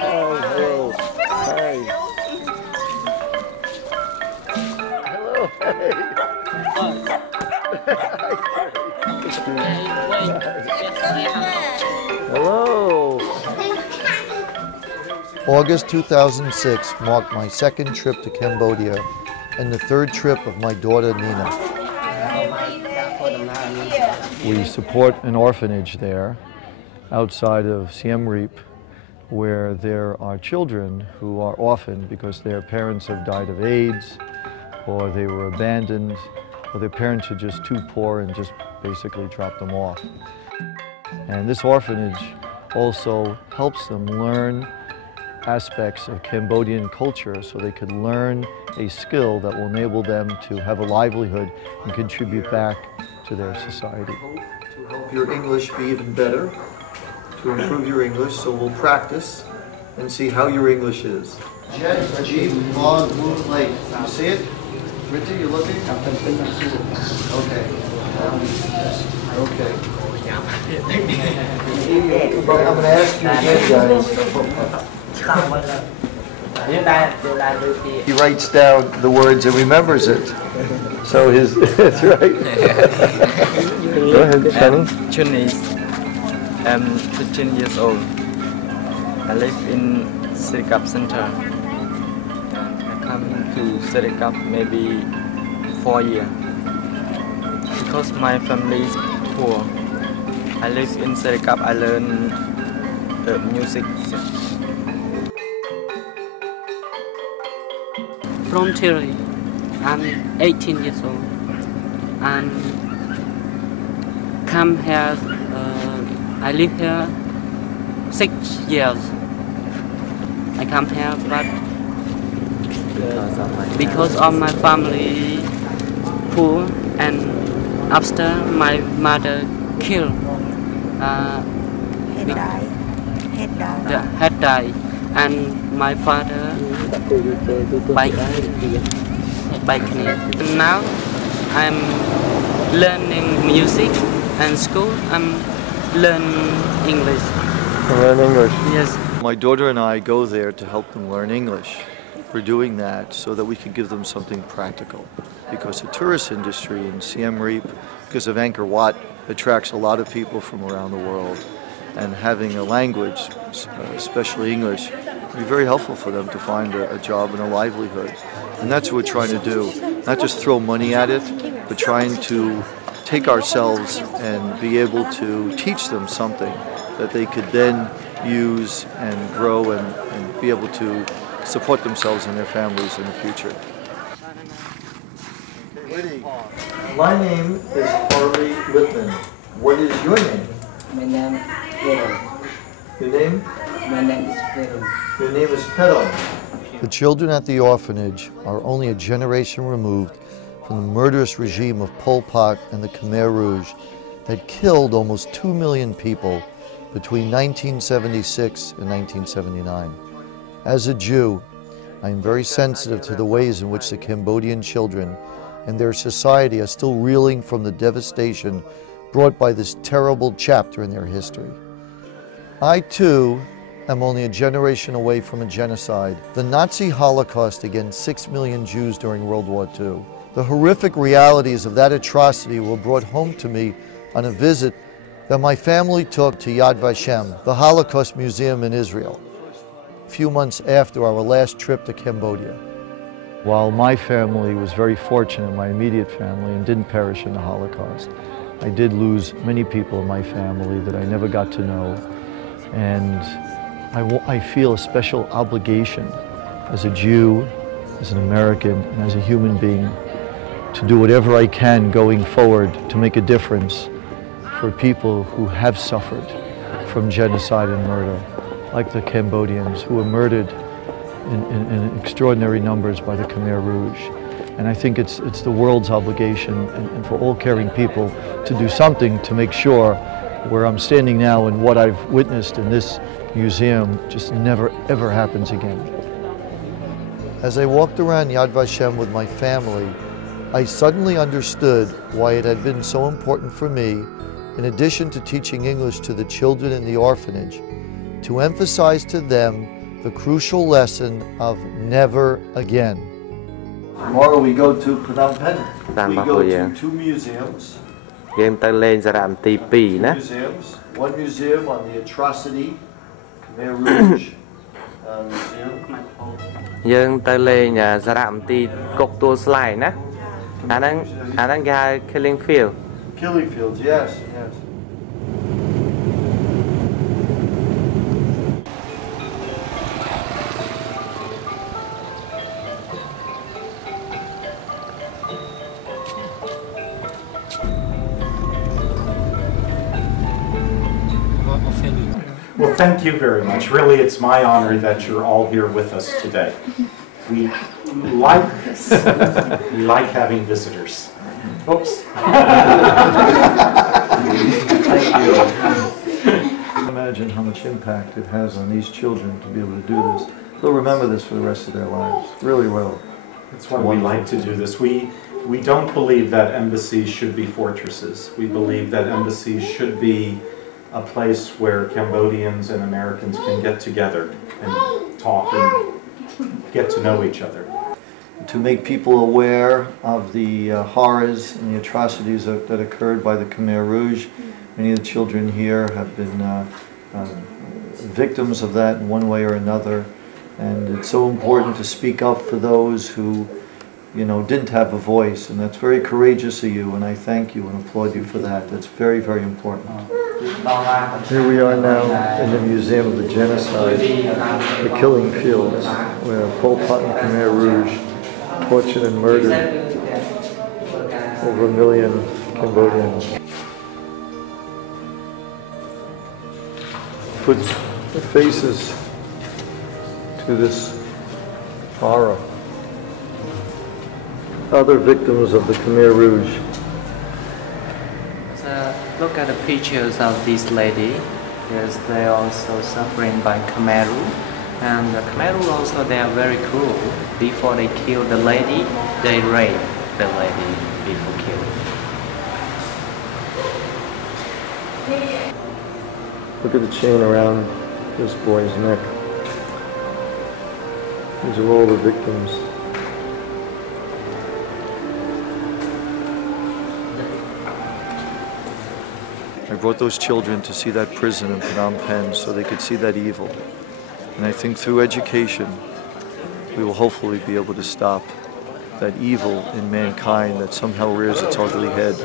hello. Hi. Hello. Hey. Hello. August 2006 marked my second trip to Cambodia and the third trip of my daughter Nina. We support an orphanage there outside of Siem Reap, where there are children who are orphaned because their parents have died of AIDS, or they were abandoned, or their parents are just too poor and just basically dropped them off. And this orphanage also helps them learn aspects of Cambodian culture so they could learn a skill that will enable them to have a livelihood and contribute back to their society. To help your English be even better, to improve your English, so we'll practice and see how your English is. Jet, Ajib, Log, Moonlight. You see it? Rita, you looking? Okay. Okay. I'm going to ask you again, guys. He writes down the words and remembers it. So his, that's right. Go ahead, Sonny. Chinese. I'm 15 years old. I live in CDPak Center. I come to CDPak maybe 4 years. Because my family is poor, I live in CDPak. I learn music. From Chile. I'm 18 years old. And come here. I live here 6 years. I come here, but because of my family poor, and after my mother killed, had died, and my father bike me. Now I'm learning music and school. I'm learn English. Learn English? Yes. My daughter and I go there to help them learn English. We're doing that so that we can give them something practical. Because the tourist industry in Siem Reap, because of Angkor Wat, attracts a lot of people from around the world. And having a language, especially English, would be very helpful for them to find a job and a livelihood. And that's what we're trying to do. Not just throw money at it, but trying to take ourselves and be able to teach them something that they could then use and grow and be able to support themselves and their families in the future. Okay, my name is Harley Lippman. What is your name? My name is Pedro. Your name? My name is Pedro. Your name is Pedro. The children at the orphanage are only a generation removed from the murderous regime of Pol Pot and the Khmer Rouge that killed almost 2 million people between 1976 and 1979. As a Jew, I am very sensitive to the ways in which the Cambodian children and their society are still reeling from the devastation brought by this terrible chapter in their history. I, too, am only a generation away from a genocide, the Nazi Holocaust against 6 million Jews during World War II. The horrific realities of that atrocity were brought home to me on a visit that my family took to Yad Vashem, the Holocaust Museum in Israel, a few months after our last trip to Cambodia. While my family was very fortunate, my immediate family, and didn't perish in the Holocaust, I did lose many people in my family that I never got to know. And I feel a special obligation as a Jew, as an American, and as a human being to do whatever I can going forward to make a difference for people who have suffered from genocide and murder, like the Cambodians who were murdered in extraordinary numbers by the Khmer Rouge. And I think it's the world's obligation and for all caring people to do something to make sure where I'm standing now and what I've witnessed in this museum just never ever happens again. As I walked around Yad Vashem with my family, I suddenly understood why it had been so important for me, in addition to teaching English to the children in the orphanage, to emphasize to them the crucial lesson of never again. Tomorrow we go to Phnom Penh. We go to 2 museums. Museums. One museum on the atrocity, Khmer Rouge museum. យើងទៅលេងសារមន្ទីរគុកទួលស្លែងណាអាហ្នឹងគេហៅ killing field Killing fields, yes, yes. Well, thank you very much. Really, it's my honor that you're all here with us today. We like having visitors. Oops. Imagine how much impact it has on these children to be able to do this. They'll remember this for the rest of their lives. Really will. That's why we like to do this. We don't believe that embassies should be fortresses. We believe that embassies should be a place where Cambodians and Americans can get together and talk and get to know each other. To make people aware of the horrors and the atrocities that occurred by the Khmer Rouge. Many of the children here have been victims of that in one way or another. And it's so important to speak up for those who, you know, didn't have a voice. And that's very courageous of you, and I thank you and applaud you for that. That's very, very important. Here we are now in the Museum of the Genocide, the killing fields, where Pol Pot and Khmer Rouge tortured and murdered over 1 million Cambodians. Put the faces to this horror. Other victims of the Khmer Rouge. Look at the pictures of this lady. Yes, they are also suffering by Khmer Rouge. And the Khmer Rouge also, they are very cruel. Before they kill the lady, they rape the lady before killing. Look at the chain around this boy's neck. These are all the victims. I brought those children to see that prison in Phnom Penh so they could see that evil. And I think through education, we will hopefully be able to stop that evil in mankind that somehow rears its ugly head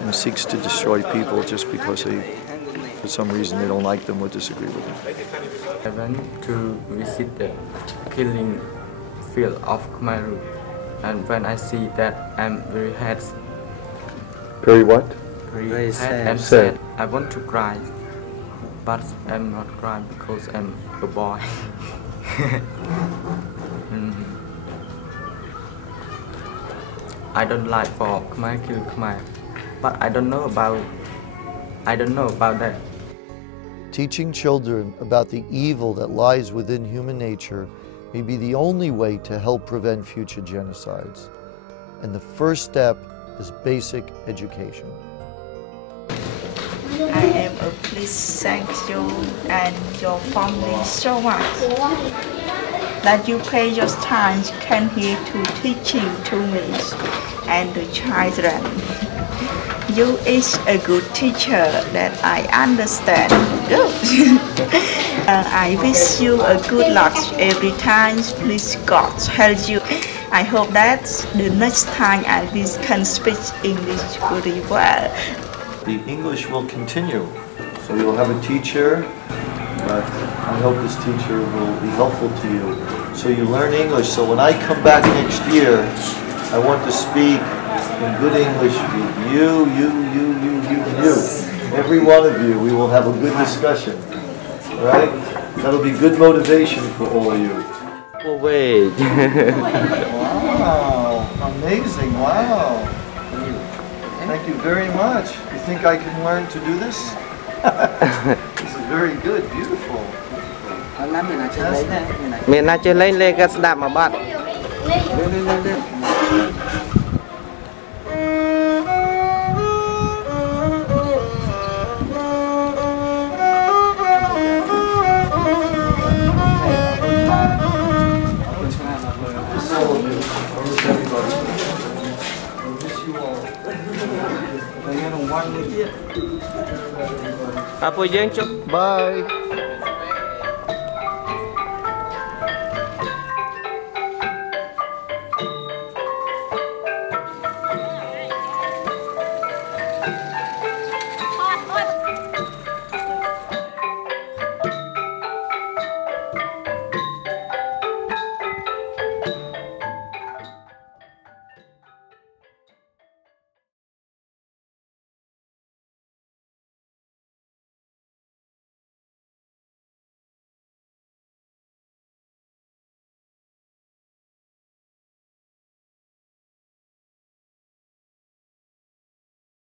and seeks to destroy people just because for some reason they don't like them or disagree with them. I went to visit the killing field of Khmer Rouge, and when I see that, I'm very sad. Very what? Very sad and sad. I want to cry, but I'm not crying because I'm a boy. I don't like for Khmer kill Khmer, but I don't know about that. Teaching children about the evil that lies within human nature may be the only way to help prevent future genocides. And the first step is basic education. I am a please thank you and your family so much that you pay your time come here to teaching to me and the children. You is a good teacher that I understand. Good. I wish you a good luck every time. Please God help you. I hope that the next time I can speak English very well. The English will continue. So you'll have a teacher, but I hope this teacher will be helpful to you. So you learn English. So when I come back next year, I want to speak in good English with you. Every one of you, we will have a good discussion. All right? That'll be good motivation for all of you. Oh, wait. Wow, amazing, wow. Thank you very much. You think I can learn to do this? This is very good, beautiful. មានណាចេះលេងលេងក៏ស្ដាប់មកបាត់ Good ពួកយើងជប់ Bye.